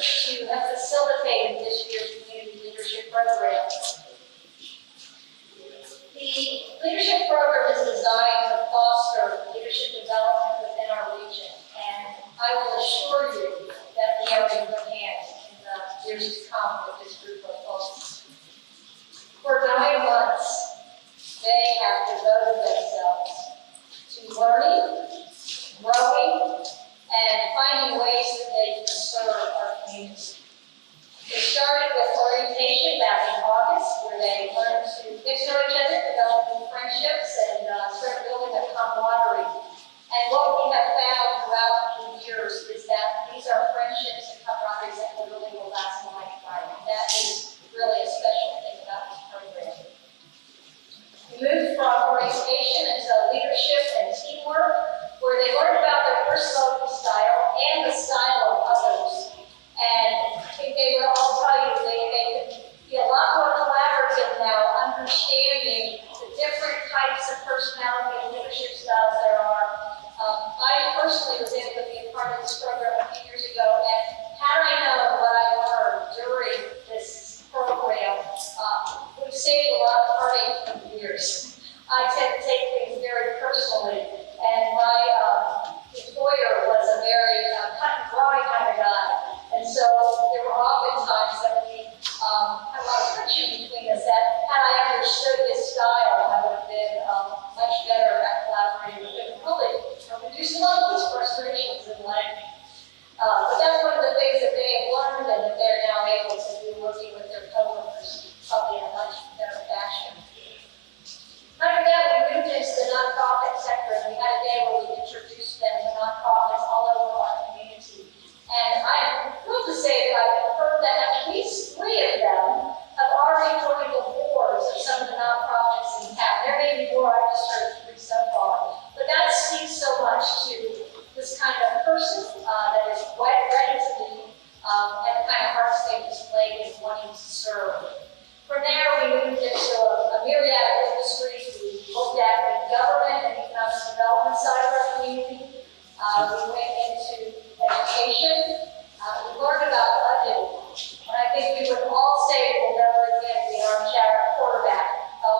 to have facilitated this year's community leadership program. The leadership program is designed to foster leadership development within our region, and I will assure you that we are in good hands in the years to come with this group of folks. For 9 months, they have devoted themselves to learning, growing, and finding ways that they can serve our community. They started with orientation back in August, where they learned to get to know each other, develop new friendships, and start building a camaraderie. And what we have found throughout the years is that these are friendships and camaraderies that literally will last a lifetime. And that is really a special thing about this program. We moved from orientation into leadership and teamwork, where they learned about their personality style and the style of others. And I think they would all tell you they can be a lot more collaborative now, understanding the different types of personality and leadership styles there are. I personally was able to be a part of this program a few years ago, and had I known what I learned during this program, we've saved a lot of heartache from years. I tend to take things very personally, and my employer was a very cut and dry kind of guy. And so there were often times that we had a lot of friction between us that had I understood his style, I would have been much better at collaborating with him. Really reduce a lot of those frustrations in life. But that's one of the things that they have learned and that they're now able to do working with their coworkers, probably in a much better fashion. After that, we moved into the nonprofit sector, and we had a day where we introduced them to nonprofits all over our community. And I am thrilled to say that I've heard that at least 3 of them have already joined the boards of some of the nonprofits in town. There may be more, I've just heard 3 so far. But that speaks so much to this kind of person that is ready to lead, and the kind of hearts they've displayed in wanting to serve. From there, we moved into a myriad of industries. We looked at the government and economic development side of our community. We went into education. We learned about budgeting. And I think we would all say it will never again be our quarterback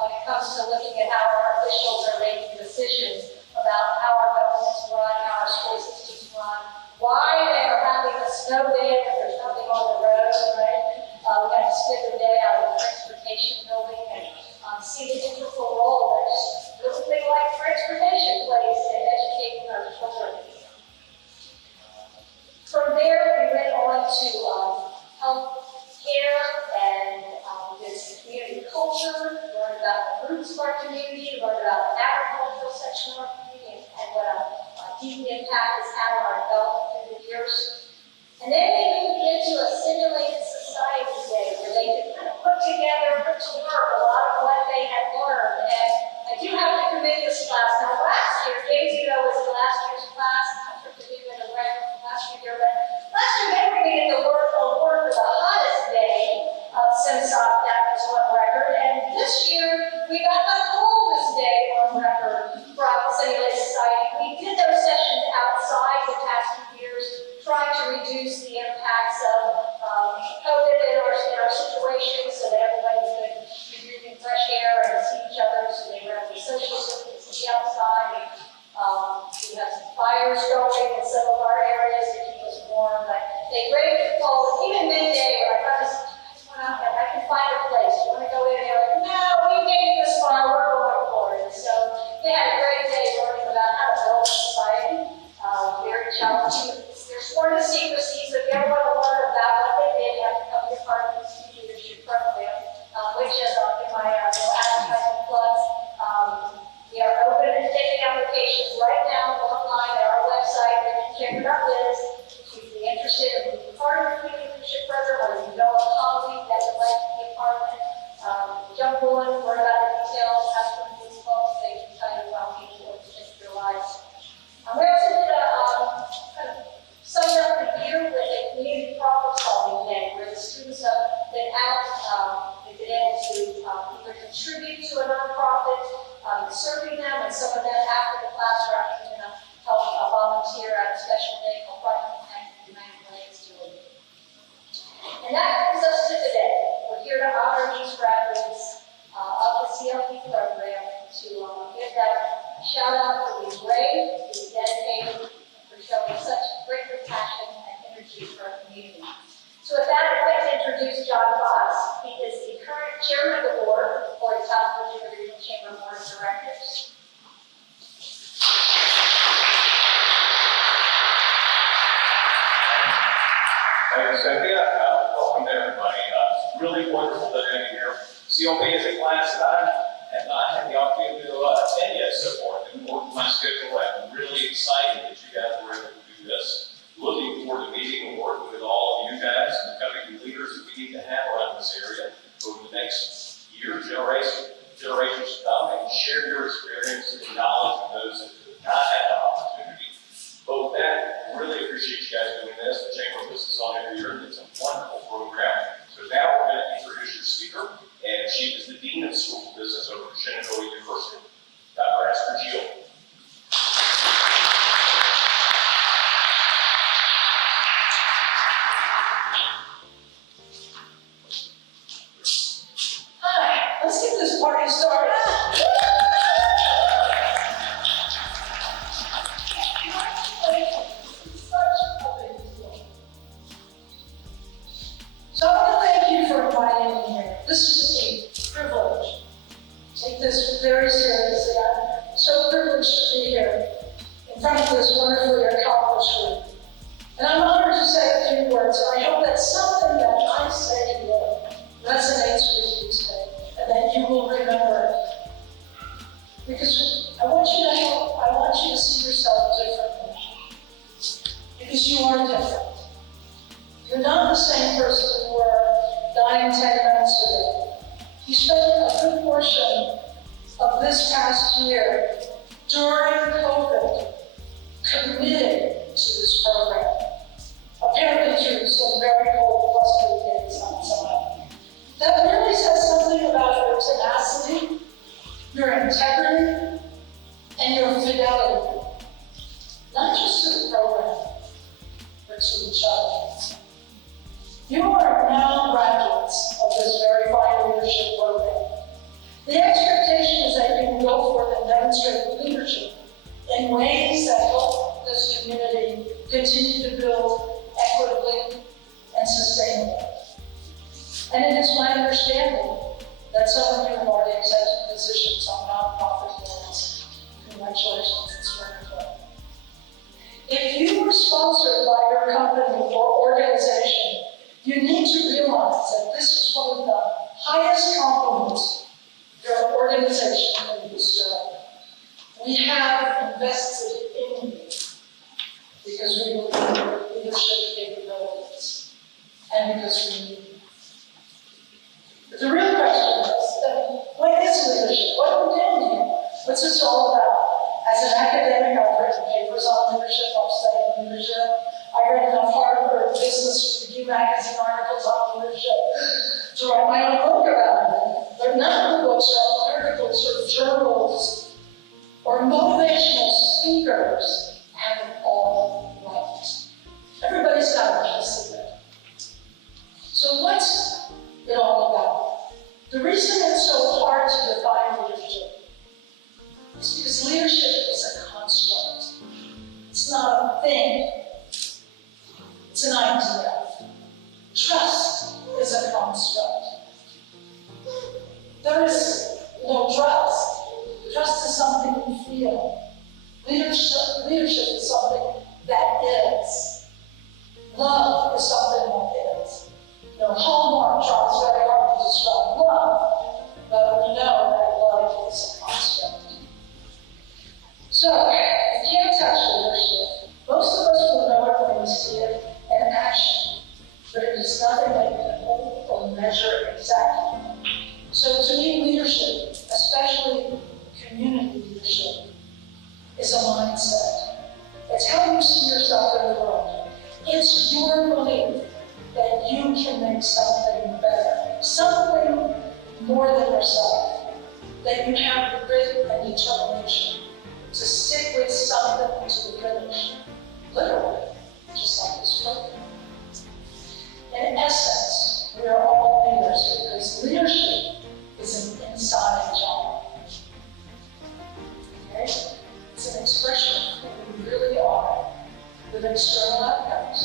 when it comes to looking at how our officials are making decisions about how our governments run, how our school systems run, why they are having a snow day if there's nothing on the road, right? We got to spend the day out of the transportation building and see the integral role that just little thing like transportation plays in educating our children. From there, we went on to health care and this community culture, learned about the roots of our community, learned about the agricultural section of our community, and what a deep impact it's had on our development through the years. And then we moved into a simulated society day where they could kind of put to work a lot of what they had learned. And I do have to commit this class. Now last year, days ago was the last year's class. I'm not sure if they did a record from last year, but last year they were getting the award for the hottest day since that was on record. And this year, we got the coldest day on record from Simulated Society. We did those sessions outside the past few years, trying to reduce the impacts of COVID in our situation so that everybody could be breathing fresh air and see each other, so they were able to social distance outside. We have some fires going in some of our areas to keep us warm, but they braved the cold. Even midday, we're like, I just went out there, I can find a place. You want to go in? They're like, no, we made it this far, we're going for it. So they had a great day learning about how to build a society. Very challenging. They're sworn to secrecy, so if you ever want to learn about what they did, you have to come be a part of this leadership program, which is in my advertising plugs. We are open and taking applications right now online at our website. You can check it out, Liz, if you'd be interested in being part of the community. So with that, I'd like to introduce John Fox. He is the current chairman of the board for the South Virginia Regional Chamber Board of Directors. Thank you, Cynthia. Welcome to everybody. It's really wonderful to have you here. CLP is a class that I have not had the opportunity to attend yet so far. I've been working my schedule. I'm really excited that you guys were able to do this. Looking forward to meeting and working with all of you guys and the company leaders that we need to have around this area over the next year, generations to come, and share your experience and knowledge with those that have not had the opportunity. Both that, really appreciate you guys doing this. The Chamber puts this on every year, and it's a wonderful program. So now we're going to introduce your speaker, and she is the Dean of School of Business over at Shenandoah University, Dr. Esther Gill. Hi, let's get this party started. So I want to thank you for inviting me here. This is a privilege. Take this very seriously. I'm so privileged to be here in front of this wonderfully accomplished group. And I'm honored to say a few words, and I hope that something that I say here resonates with you today, and that you will remember it. Because I want you to see yourself differently. Because you are different. You're not the same person you were 9, 10 minutes ago. You spent a good portion of this past year during COVID committed to this program. Apparently through some very cold, blustery days outside. That really says something about your tenacity, your integrity, and your fidelity. Not just to the program, but to each other. You are now graduates of this very fine leadership program. The expectation is that you can go forth and demonstrate leadership in ways that help this community continue to build equitably and sustainably. And it is my understanding that some of you have already accepted positions on nonprofit boards. Congratulations, it's wonderful. If you were sponsored by your company or organization, you need to realize that this is one of the highest compliments your organization can bestow. We have invested in you because we believe in your leadership capabilities and because we need you. But the real question is, what is leadership? What are we doing here? What's this all about? As an academic, I've written papers on leadership, I've studied leadership. I read enough Harvard Business Review magazine articles on leadership to write my own book about it. But none of the books are articles or journals or motivational speakers have it all right. Everybody's got a piece of it. So what's it all about? The reason it's so hard to define leadership is because leadership is a construct. It's not a thing. It's an idea. Trust is a construct. There is no trust. Trust is something you feel. Leadership is something that is. Love is something that is. Hallmark tries very hard to describe love, but we know that love is a construct. So, you can't touch leadership. Most of us will know it when we see it in action, but it is nothing that you can hold or measure exactly. So to me, leadership, especially community leadership, is a mindset. It's how you see yourself in the world. It's your belief that you can make something better, something more than yourself, that you have the grit and determination to stick with something to the finish, literally, just like this program. In essence, we are all leaders because leadership is an inside job. Okay? It's an expression of who we really are with external outcomes.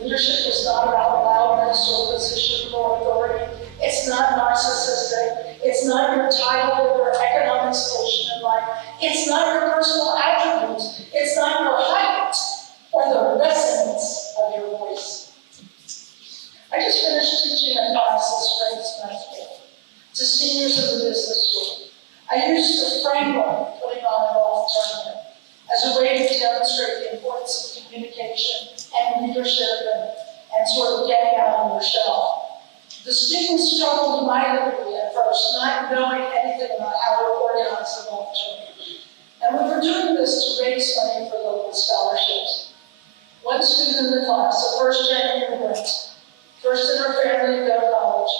Leadership Leadership is not about loudness or position or authority. It's not narcissistic. It's not your title or your economic station in life. It's not your personal attributes. It's not your height or the resonance of your voice. I just finished teaching a class this spring semester to seniors in the business school. I used the framework, putting on a golf tournament, as a way to demonstrate the importance of communication and leadership and sort of getting out on your shell. The students struggled mightily at first, not knowing anything about how to organize a golf tournament. And we were doing this to raise money for local scholarships. One student in the class, a first-gen immigrant, first in her family to go to college,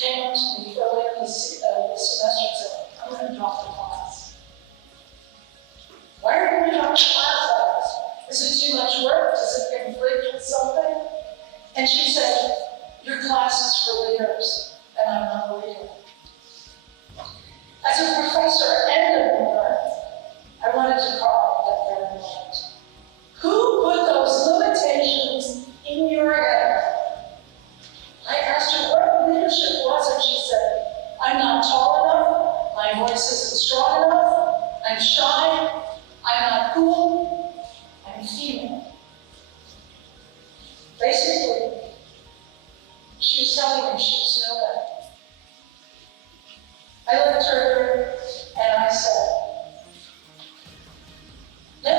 came up to me early in the semester and said, I'm going to drop the class. Why are you going to drop the class, I asked? Is it too much work? Does it conflict with something? And she said, your class is for leaders, and I'm not a leader. As a professor and a member, I wanted to cry that very moment. Who put those limitations in your head? I asked her what leadership was, and she said, I'm not tall enough, my voice isn't strong enough, I'm shy, I'm not cool, I'm female. Basically, she was telling me she was nobody. I looked at her and I said, no,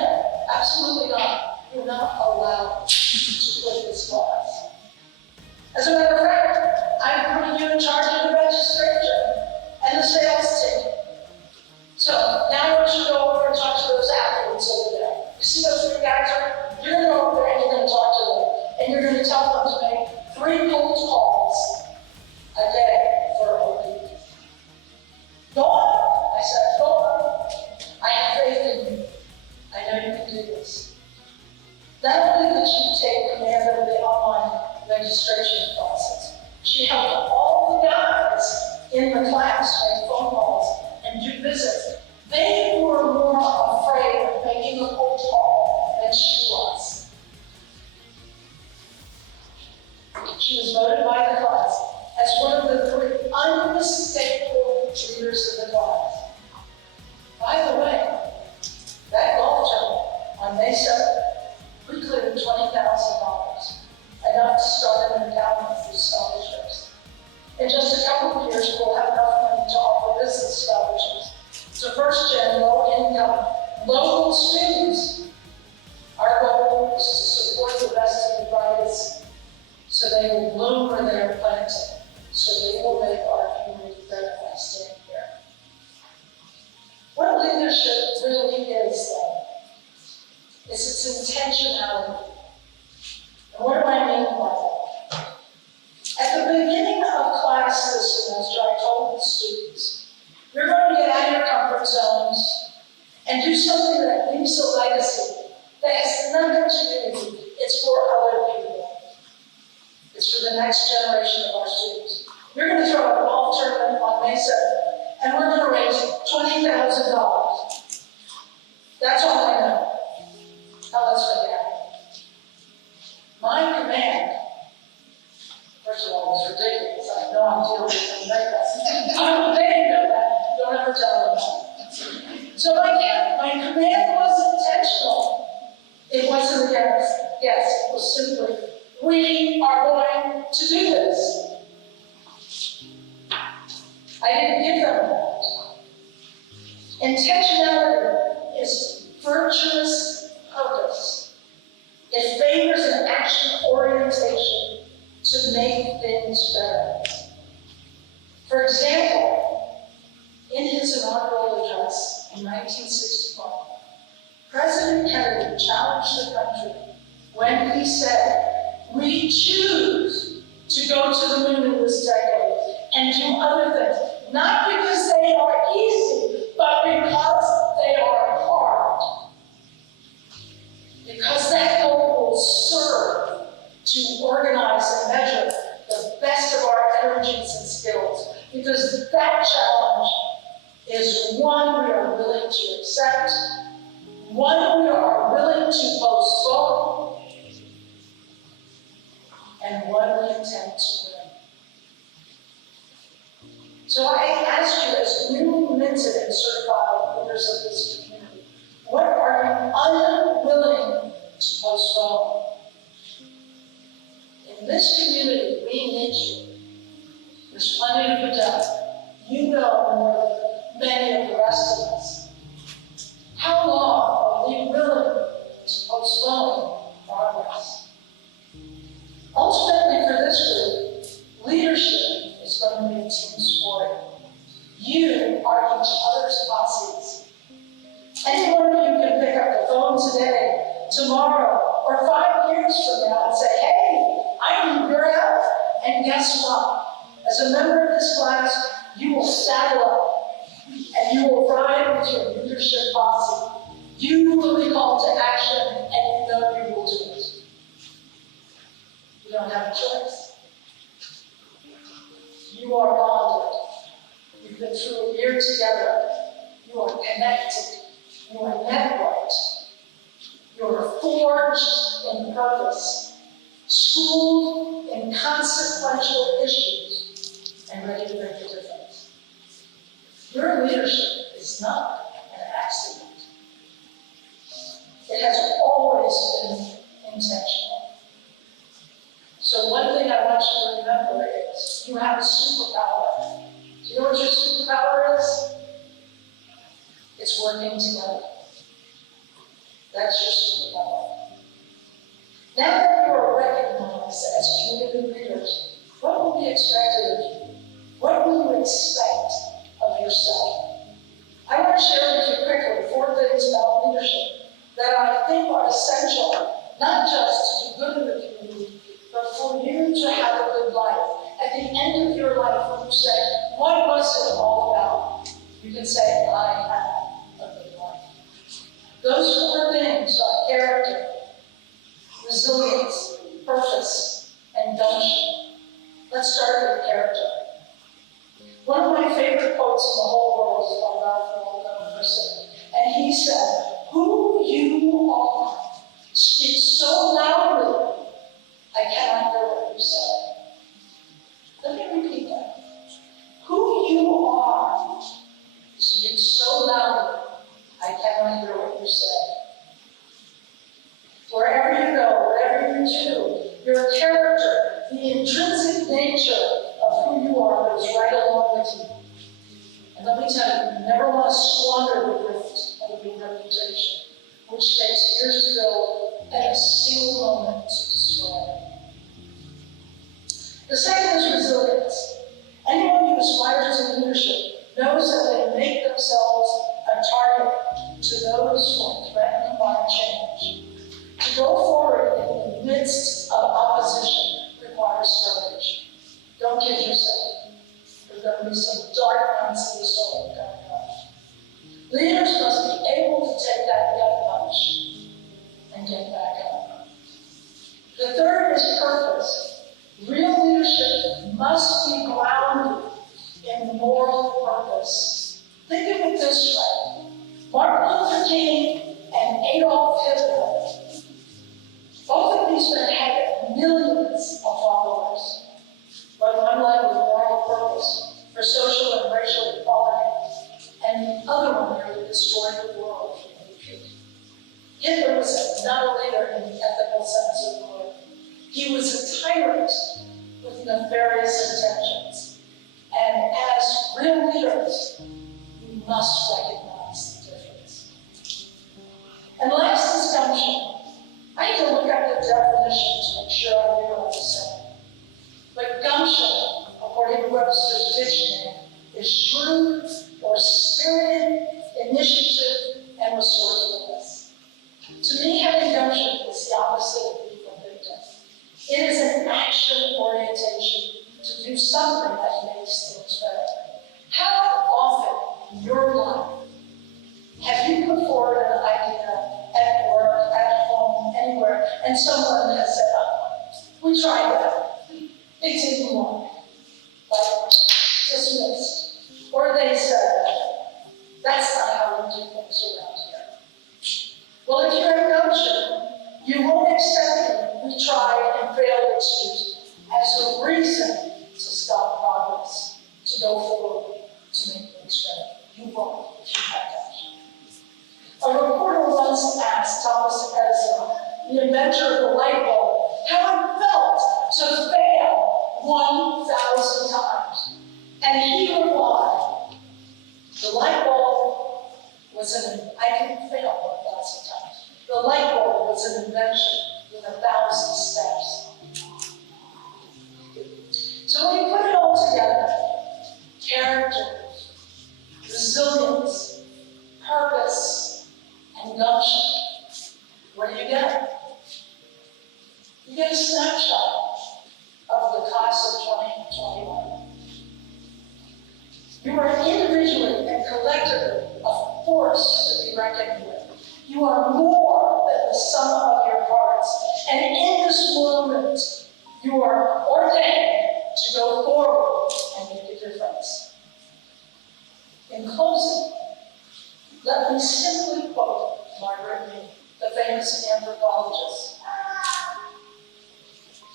absolutely not. You're not allowed to quit this class. As a matter of fact, I'm putting you in charge of the registration and the sales team. So now I want you to go over and talk to those athletes over there. You see those three guys are? You're going to go over there and you're going to talk to them. And you're going to tell them to make 3 cold calls a day for a week. Go on. I said, go on. I have faith in you. I know you can do this. Not only did she take command of the online registration process, she helped all the guys in the class make phone calls and do visits. They were more afraid of making a cold call than she was. She was voted by the class as one of the 3 unmistakable leaders of the class. By the way, that golf tournament on May 7th, we cleared $20,000, enough to start an endowment for scholarships. In just a couple of years, we'll have enough money to offer business scholarships to first-gen, low-income, local students. Our goal is to support the best of the brightest so they will bloom where they are planted, so they will make our community better by staying here. What leadership really is, then, is its intentionality. And what do I mean by that? At the beginning of class this semester, I told the students, you're going to get out of your comfort zones and do something that leaves a legacy that has nothing to do with you. It's for other people. It's for the next generation of our students. You're going to throw a golf tournament on May 7th, and we're going to raise $20,000. That's all I know. Now let's make it happen. My command, first of all, was ridiculous. I have no idea what you're going to make us. They know that. Don't ever tell them that. So my command was intentional. It wasn't a guess. Yes, it was simply, we are going to do this. I didn't give them that. Intentionality is virtuous purpose. It favors an action orientation to make things better. For example, in his inaugural address in 1961, President Kennedy challenged the country when he said, we choose to go to the moon in this decade and do other things, not because they are easy, but because they are hard. Because that goal will serve to organize and measure the best of our energies and skills. Because that challenge is one we are willing to accept, one we are willing to postpone, and what we intend to bring. So I ask you, as newly minted and certified leaders of this community, what are you unwilling to postpone? In this community, we need you. There's plenty of depth. You know more than many of the rest of us. How long are we willing to postpone progress? Ultimately, for this group, leadership is going to be a team sport. You are each other's posses. Any one of you can pick up the phone today, tomorrow, or 5 years from now and say, hey, I need your help. And guess what? As a member of this class, you will saddle up and you will ride with your leadership posse. You will be called to action and you know you will do it. You don't have a choice. You are bonded. You've been through a year together. You are connected. You are networked. You are forged in purpose, schooled in consequential issues, and ready to make a difference. Your leadership is not an accident. It has always been intentional. So one thing I want you to remember is you have a superpower. Do you know what your superpower is? It's working together. That's your superpower. Now that you are recognized as community leaders, what will be expected of you? What will you expect of yourself? I want to share with you quickly 4 things about leadership that I think are essential, not just to do good in the community, but for you to have a good life. At the end of your life, when you say, what was it all about? You can say, I had a good life. Those 4 things are character, resilience, purpose, and gumption. Let's start with character. One of my favorite quotes in the whole world is by Ralph Waldo Emerson, and he said, who you are speaks so loudly, I cannot hear what you say. Let me repeat that. Who you are speaks so loudly, I cannot hear what you say. Wherever you go, whatever you do, your character, the intrinsic nature of who you are goes right along with you. And let me tell you, you never want to squander the gift of a good reputation, which takes years to build and a single moment to destroy. The second is resilience. Anyone who aspires to leadership knows that they make themselves a target to those who are threatened by change. To go forward in the midst of opposition requires courage. Don't kid yourself. There's going to be some dark nights in the soul coming up. Leaders must be able to take that gut punch and get back up. The third is purpose. Real leadership must be grounded in moral purpose. Think of it this way. Martin Luther King and Adolf Hitler, both of these men had millions of followers, but one led with moral purpose for social and racial equality, and the other one nearly destroyed the world through hatred. Hitler was not a leader in the ethical sense of the word. He was a tyrant with nefarious intentions. And as real leaders, we must recognize the difference. And last is gumption. I had to look up the definition to make sure I knew what to say. But gumption, according to Webster's dictionary, is shrewd or spirited initiative and resourcefulness. To me, having gumption is the opposite of being a victim. It is an action orientation to do something that makes things better. How often in your life have you put forward an idea at work, at home, anywhere, and someone has said, oh, we tried that. It didn't work. Like, dismissed. Or they said, that's not how we do things around here. Well, if you have gumption, you won't accept the we tried and failed excuse. 1,000 times. And he replied, the light bulb was I didn't fail 1,000 times. The light bulb was an invention with 1,000 steps. So when you put it all together, character, resilience, purpose, and gumption, what do you get? You get a snapshot of the class of 2021. You are individually and collectively a force to be reckoned with. You are more than the sum of your parts. And in this moment, you are ordained to go forward and make a difference. In closing, let me simply quote Margaret Mead, the famous anthropologist.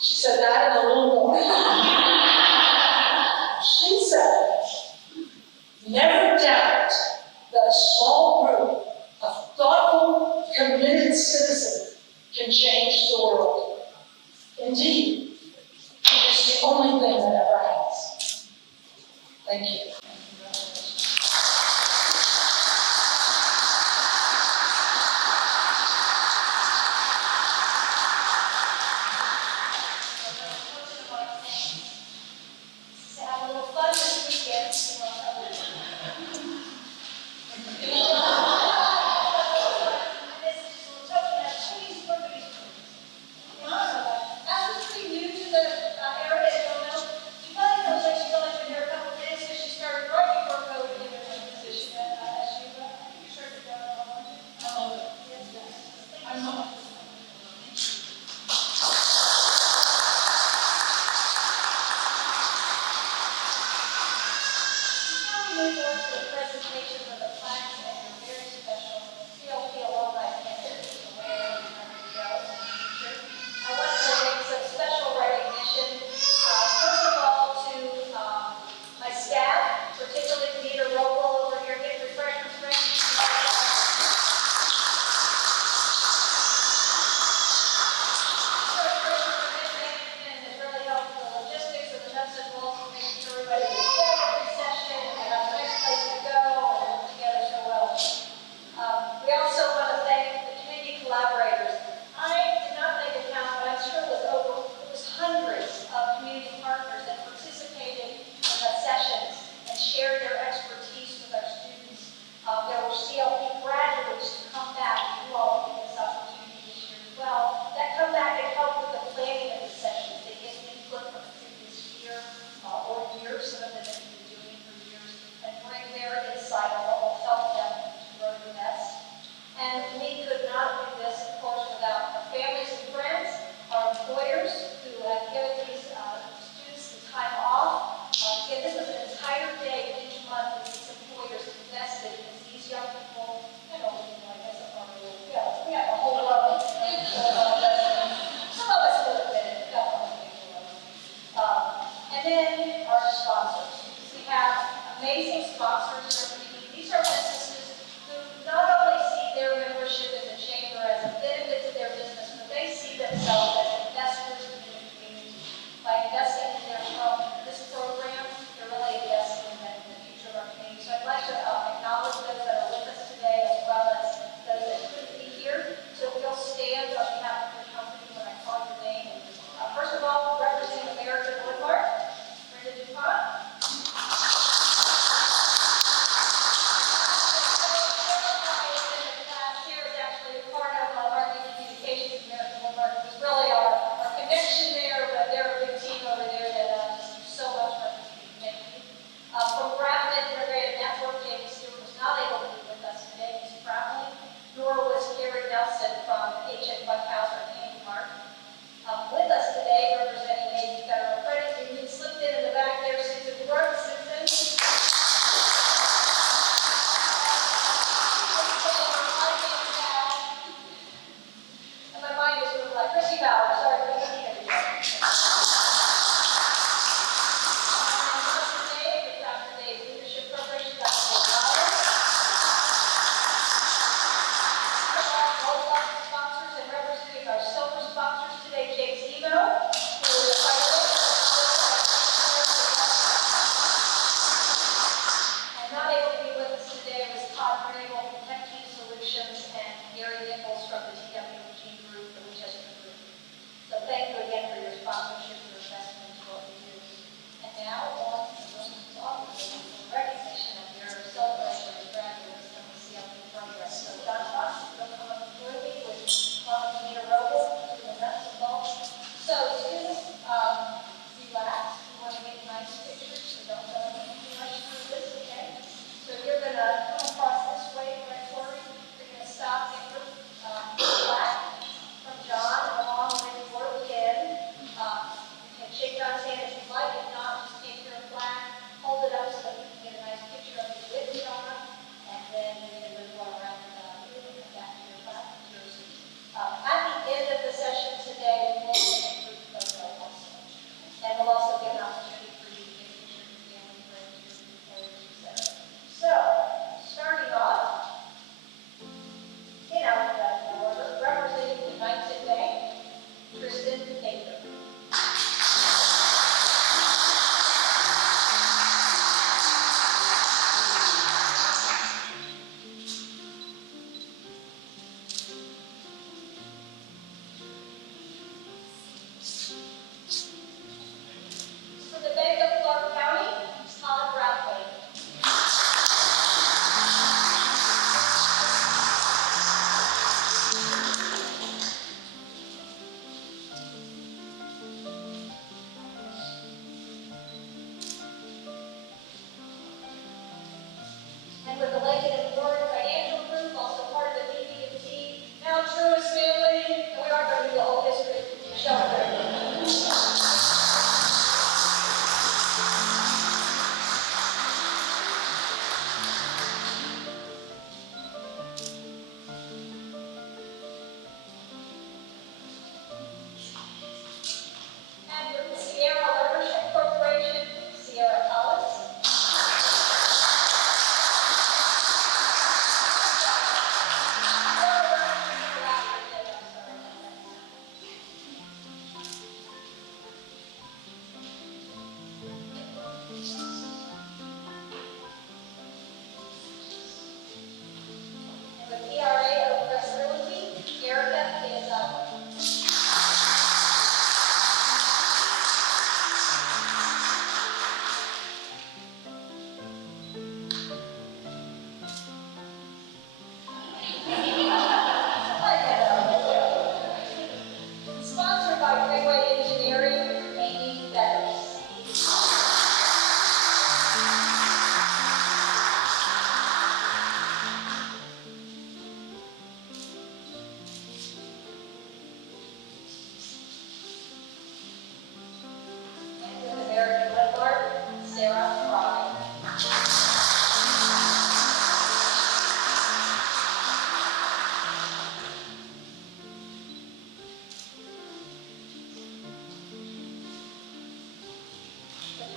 She said that and a little more. She said, never doubt that a small group of thoughtful, committed citizens can change the world. Indeed, it is the only thing that ever has. Thank you. To have a little fun this weekend. Ashley's pretty new to the area, don't know. She probably knows that she's only been here a couple of days because she started right before COVID in her position as she, you started I'm not. Before we move on to the presentation of the plaques and your very special CLP alumni candidate, where I want to make some special recognition. First of all, to my staff, particularly Peter Roble over here, get refreshments ready. And it really helped the logistics of the nuts and bolts of making sure everybody was fed every session and had a nice place to go and work together so well.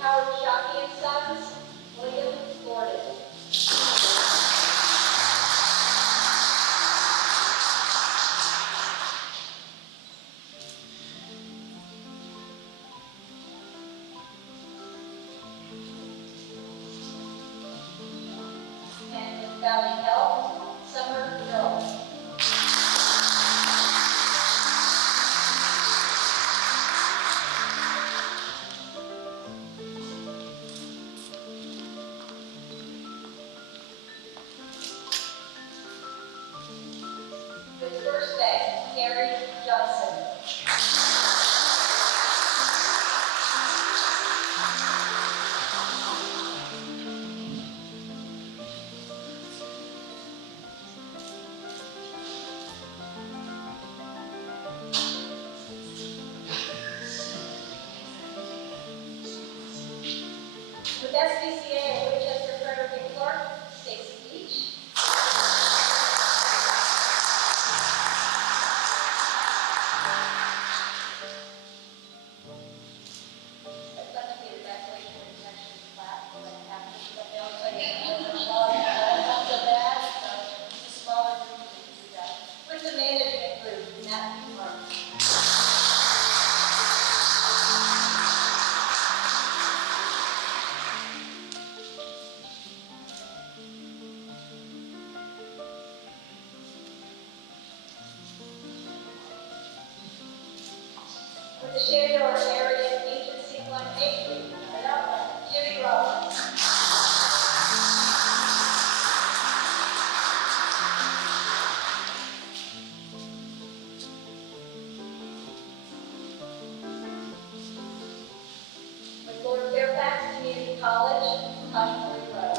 Howard Shockey and Sons, William Gordon. And with Valley Health, Summer Girls. With First Bank, Carrie Johnson. With SBCA and Winchester Frederick Clark, Stacy Beach. I'd love to be the graduation rejection class, but after something else, I get not so bad, so it's a smaller group that can do that. With the management group, Matt Mark. With the Shenandoah Area Agency 180, Jimmy Rollins. With Lord Fairfax Community College, Cautionary Road.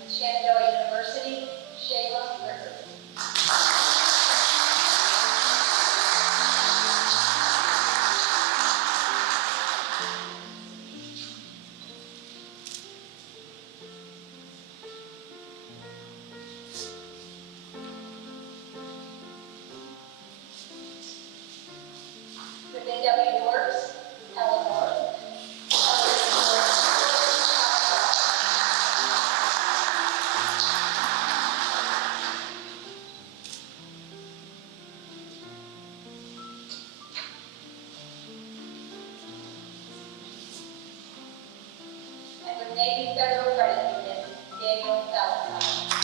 With Shenandoah University, Shayla Ricker. With NW Works, Eleanor. And with Navy Federal Credit Union, Daniel Valentine.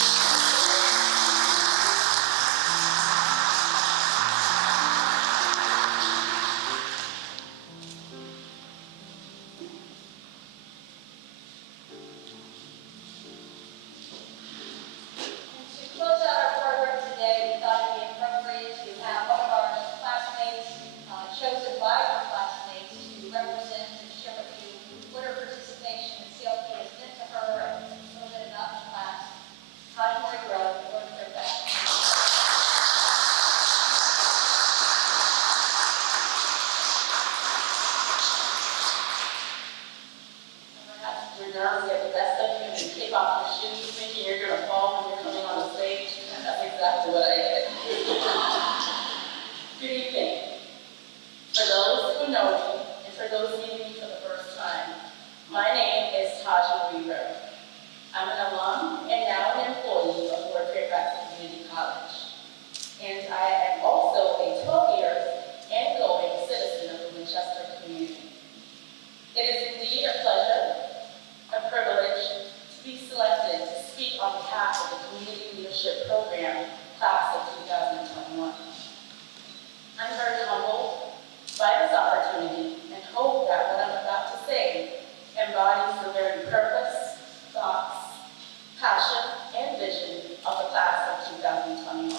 To close out our program today, we thought it would be appropriate to have one of our classmates, chosen by our classmates, to represent and share with you what her participation in CLP has meant to her and a little bit about the class. Cautionary Road, Lord Fairfax. Perhaps you're nervous at the best of you and you take off your shoes thinking you're going to fall when you're coming on the stage. And that's exactly what I did. Good evening. For those who know me and for those meeting me for the first time, my name is Taja Weaver. I'm an alum and now an employee of Lord Fairfax Community College. And I am also a 12 years and going citizen of the Winchester community. It is indeed a pleasure, a privilege, to be selected to speak on behalf of the Community Leadership Program, Class of 2021. I'm very humbled by this opportunity and hope that what I'm about to say embodies the very purpose, thoughts, passion, and vision of the Class of 2021.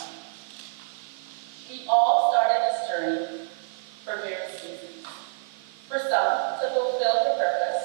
We all started this journey for various reasons. For some, to fulfill their purpose,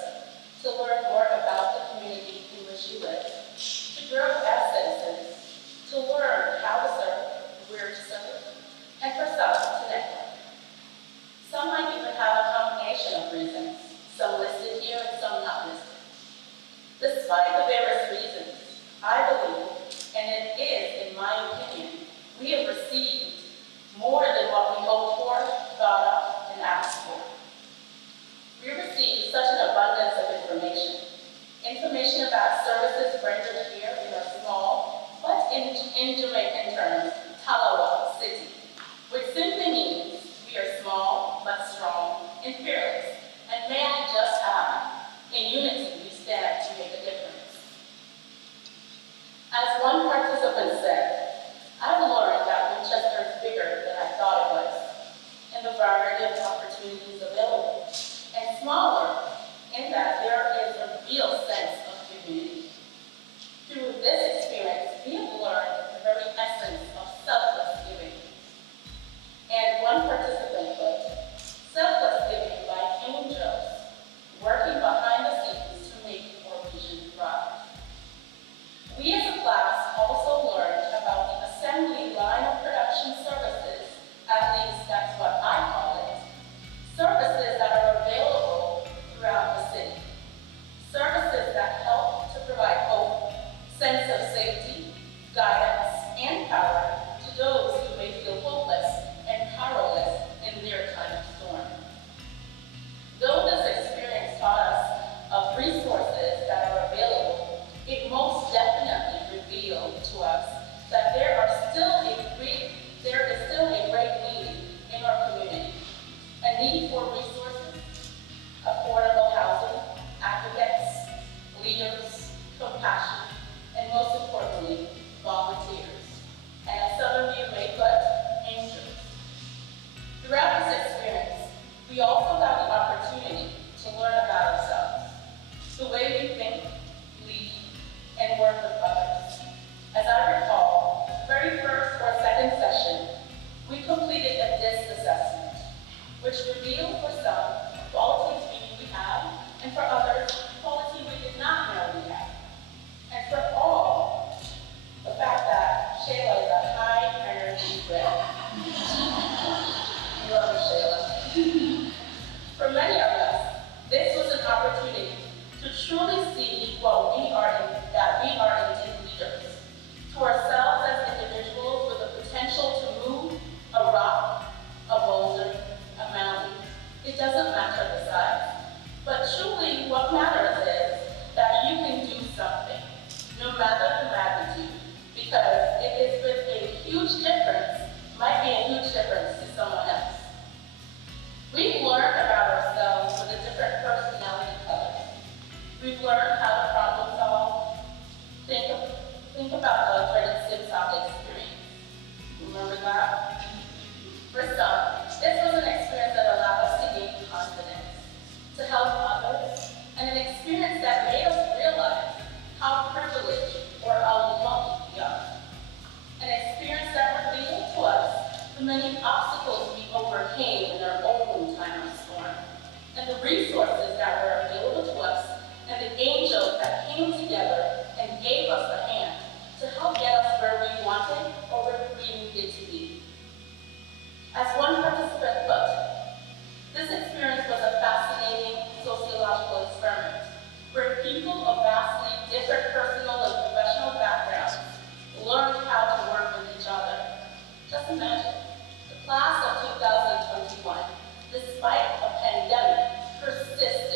In unity, we stand to make a difference. As one participant said, I've learned that Winchester is bigger than I thought it was, in the variety of opportunities available, and smaller in that there is a real sense of community. Through this experience, we have learned the very essence of selfless giving. And one participant put, selfless giving like angels, working behind the scenes to make our vision thrive. We as a class also learned about the assembly line of production services, at least that's what I call it, services that are available throughout the city. Services that help to provide hope, sense of safety, guidance, and power to those who may feel hopeless and powerless in their time of storm. Though this experience taught us of resources that are available, it most definitely revealed to us that there is still a great need in our community. A need for resources, affordable housing, advocates, leaders, compassion, and most importantly, volunteers. And as some of you may put, angels. Throughout this experience, we also got the opportunity to learn about ourselves, the way we think, lead, and work with others. As I recall, the very first or second session, we completed a DISC assessment, which revealed for some qualities we knew we have, and for others, qualities we did not know we had. And for all, the fact that Shayla is a high energy red. Love you, Shayla. For many of us, this was an opportunity to truly see what that we are indeed leaders. To ourselves as individuals with the potential to move a rock, a boulder, a mountain. It doesn't matter the size. But truly, what matters is that you can do something, no matter the magnitude, because it is with a huge difference, might be a huge difference to someone else. We've learned about ourselves with the different personality colors. We've learned how to problem solve. Think about the dreaded SIMSOC experience. Remember that? For some, this was an experience that allowed us to gain confidence, to help others, and an experience that made us realize how privileged or how lucky we are. An experience that revealed to us the many obstacles we overcame in our own time of storm, and the resources that were available to us, and the angels that came together and gave us a hand to help get us where we wanted or where we needed to be. As one participant put, this experience was a fascinating sociological experiment where people of vastly different personal and professional backgrounds learned how to work with each other. Just imagine, the class of 2021, despite a pandemic, persisted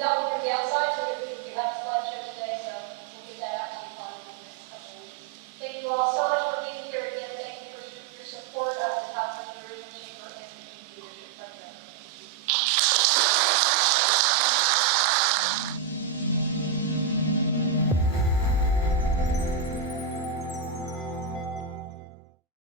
dealt with